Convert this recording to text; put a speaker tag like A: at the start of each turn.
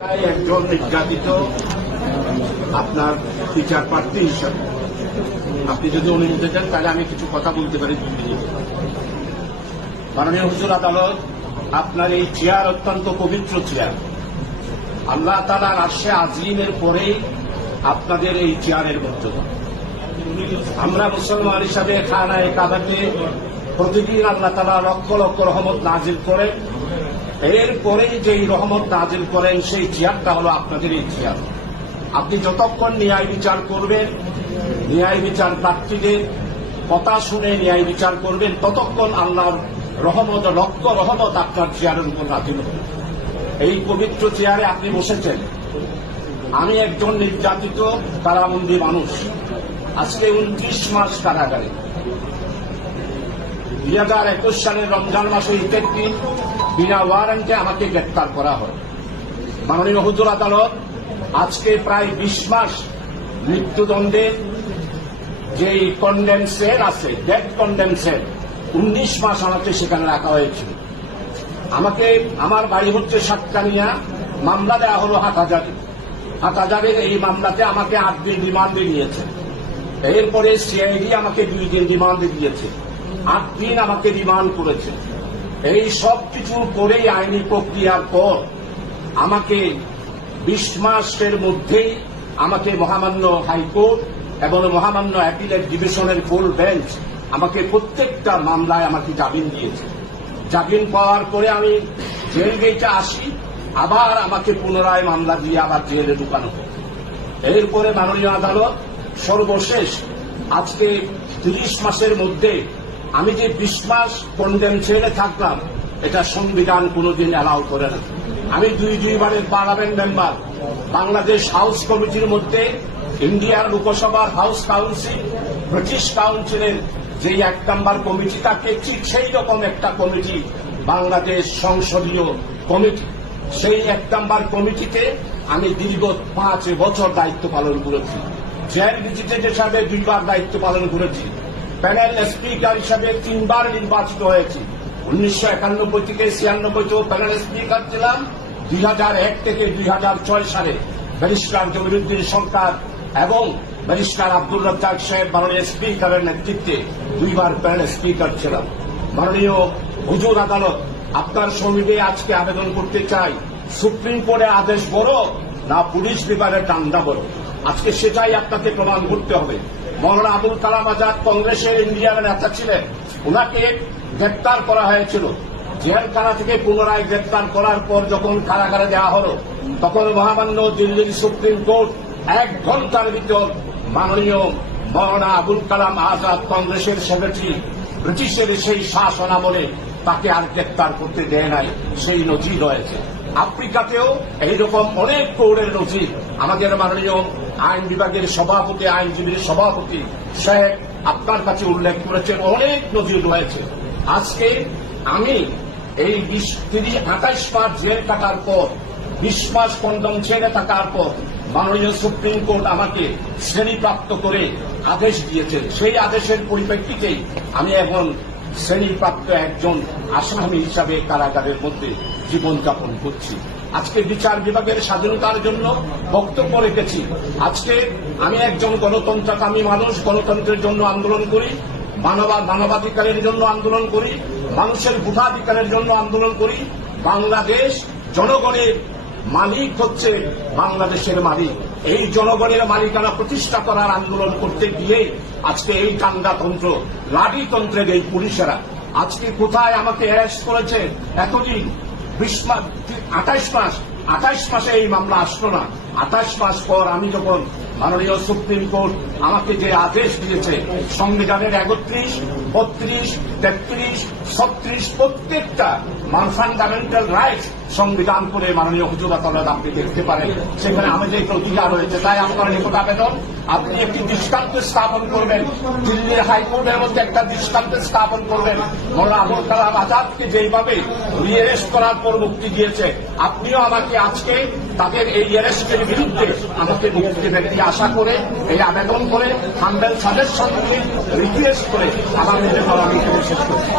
A: একজন নির্যাতিত আপনার প্রার্থী হিসাবে। আপনি যদি অনুমতি দেন তাহলে আমি কিছু কথা বলতে পারি। মাননীয় হুজুর আদালত, আপনার এই চেয়ার অত্যন্ত পবিত্র চেয়ার। আল্লাহ তালার আশে আজিমের পরেই আপনাদের এই চেয়ারের মর্যাদা। আমরা মুসলমান হিসাবে খানায় কাদাতে প্রতিদিন আল্লাহ তালা লক্ষ লক্ষ রহমত নাজির করেন এরপরে যেই রহমত নাজিল করেন, সেই চেয়ারটা হলো আপনাদের এই চেয়ার আপনি যতক্ষণ ন্যায় বিচার করবেন, ন্যায় বিচার প্রার্থীদের কথা শুনে ন্যায় বিচার করবেন, ততক্ষণ আল্লাহর রহমত লক্ষ রহমত আপনার চেয়ারের উপর হবে। এই পবিত্র চেয়ারে আপনি বসেছেন। আমি একজন নির্যাতিত কারাবন্দী মানুষ। আজকে উনত্রিশ মাস কারাগারে। দুই হাজার একুশ সালের রমজান মাসে দিন বিনা ওয়ারেন্টে আমাকে গ্রেপ্তার করা হয়। মাননীয় হুজুর আদালত আজকে প্রায় বিশ মাস মৃত্যুদণ্ডে যেই কন্ডেন্সের আছে ডেথ কন্ডেন্সের উনিশ মাস আমাকে সেখানে রাখা হয়েছিল। আমাকে, আমার বাড়ি হচ্ছে সাতকানিয়া, মামলা দেওয়া হলো হাত হাজারের এই মামলাতে আমাকে আট দিন রিমান্ডে নিয়েছে। এরপরে সিআইডি আমাকে দুই দিন রিমান্ডে দিয়েছে। আট দিন আমাকে রিমান্ড করেছে। এই সব কিছু করেই আইনি প্রক্রিয়ার পর আমাকে বিশ মাসের মধ্যেই আমাকে মহামান্য হাইকোর্ট এবং মহামান্য অ্যাপিলেট ডিভিশনের ফুল বেঞ্চ আমাকে প্রত্যেকটা মামলায় আমাকে জামিন দিয়েছে। জামিন পাওয়ার পরে আমি জেল গেটে আসি, আবার আমাকে পুনরায় মামলা দিয়ে আবার জেলে ঢুকানো এরপরে মাননীয় আদালত সর্বশেষ আজকে তিরিশ মাসের মধ্যে আমি যে বিশ মাস কন্ডেম ছেড়ে থাকলাম, এটা সংবিধান কোনোদিন অ্যালাউ করে না। আমি দুই দুইবারের পার্লামেন্ট মেম্বার। বাংলাদেশ হাউস কমিটির মধ্যে ইন্ডিয়ার লোকসভার হাউস কাউন্সিল, ব্রিটিশ কাউন্সিলের যে এক নম্বর কমিটি, তাকে ঠিক সেই রকম একটা কমিটি বাংলাদেশ সংসদীয় কমিটি। সেই এক নম্বর কমিটিতে আমি দীর্ঘ পাঁচ বছর দায়িত্ব পালন করেছি। জেল ভিজিটেড হিসাবে দুইবার দায়িত্ব পালন করেছি। প্যানেল স্পিকার হিসাবে তিনবার নির্বাচিত হয়েছি। উনিশশো একানব্বই থেকে ছিয়ানব্বইতেও প্যানেল স্পিকার ছিলাম। দুই হাজার এক থেকে দুই হাজার ছয় সালে ব্যারিস্টার জমিরুদ্দিন সরকার এবং ব্যারিস্টার আব্দুল রাজ্জাক সাহেব মাননীয় স্পিকারের নেতৃত্বে দুইবার প্যানেল স্পিকার ছিলাম। মাননীয় হুজুর আদালত, আপনার সমীপে আজকে আবেদন করতে চাই। সুপ্রিম কোর্টের আদেশ বড়, না পুলিশ বিভাগের ডান্ডা বড়। আজকে সেটাই আপনাকে প্রমাণ করতে হবে। মৌলানা আবুল কালাম আজাদ কংগ্রেসের ইন্ডিয়ার নেতা ছিলেন। ওনাকে গ্রেপ্তার করা হয়েছিল। জেলখানা থেকে পুনরায় গ্রেপ্তার করার পর যখন কারাগারে দেওয়া হলো, তখন মহামান্য দিল্লির সুপ্রিম কোর্ট এক ঘণ্টার ভিতর মাননীয় মৌলানা আবুল কালাম আজাদ কংগ্রেসের সেক্রেটারি ব্রিটিশের সেই শাসন আমলে তাকে আর গ্রেপ্তার করতে দেয় নাই, সেই নজির রয়েছে। আফ্রিকাতেও এইরকম অনেক কৌড়ের নজির আমাদের মাননীয় আইন বিভাগের সভাপতি, আইনজীবীর সভাপতি সাহেব আপনার কাছে উল্লেখ করেছেন, অনেক নজির রয়েছে। আজকে আমি এই তিরিশ, আঠাইশ মাস জেল কাটার পর, বিশ মাস কন্ডম ছেড়ে থাকার পর, মাননীয় সুপ্রিম কোর্ট আমাকে শ্রেণীপ্রাপ্ত করে আদেশ দিয়েছে। সেই আদেশের পরিপ্রেক্ষিতেই আমি এখন শ্রেণীপ্রাপ্ত একজন আসামি হিসাবে কারাগারের মধ্যে জীবনযাপন করছি। আজকে বিচার বিভাগের স্বাধীনতার জন্য বক্তব্য রেখেছি। আজকে আমি একজন গণতন্ত্রকামী মানুষ, গণতন্ত্রের জন্য আন্দোলন করি, মানবা, মানবাধিকারের জন্য আন্দোলন করি, মানুষের ভোটাধিকারের জন্য আন্দোলন করি। বাংলাদেশ জনগণের মালিক হচ্ছে বাংলাদেশের মালিক। এই জনগণের মালিকানা প্রতিষ্ঠা করার আন্দোলন করতে গিয়ে আজকে এই দাঙ্গাতন্ত্র লাঠিতন্ত্রের এই পুলিশেরা আজকে কোথায় আমাকে অ্যারেস্ট করেছে? এতদিন বিশ মাস আঠাশ মাস, আঠাইশ মাসে এই মামলা আসলো না। আঠাশ মাস পর আমি যখন মাননীয় সুপ্রিম কোর্ট আমাকে যে আদেশ দিয়েছে, সংবিধানের একত্রিশ, বত্রিশ, তেত্রিশ, ছত্রিশ, প্রত্যেকটা ফান্ডামেন্টাল রাইটস সংবিধান করে মাননীয় হুজুর আদালত আপনি দেখতে পারেন। সেখানে আমাদের একটা অধিকার রয়েছে, তাই আপনার নিকট আবেদন। আপনি একটি দৃষ্টান্ত স্থাপন করবেন। দিল্লির হাইকোর্টের মধ্যে একটা দৃষ্টান্ত স্থাপন করবেন। মোলা আবুল কালাম আজাদকে যেইভাবে রিয়ারেস্ট করার পর মুক্তি দিয়েছে, আপনিও আমাকে আজকে তাদের এই অ্যারেস্টের বিরুদ্ধে আমাকে মুক্তি দেবেন। এই আশা করে, এই আবেদন করে হান্ডেল সাজেশন রিকোয়েস্ট করে আমার নিজের পরামর্শ শেষ করছি।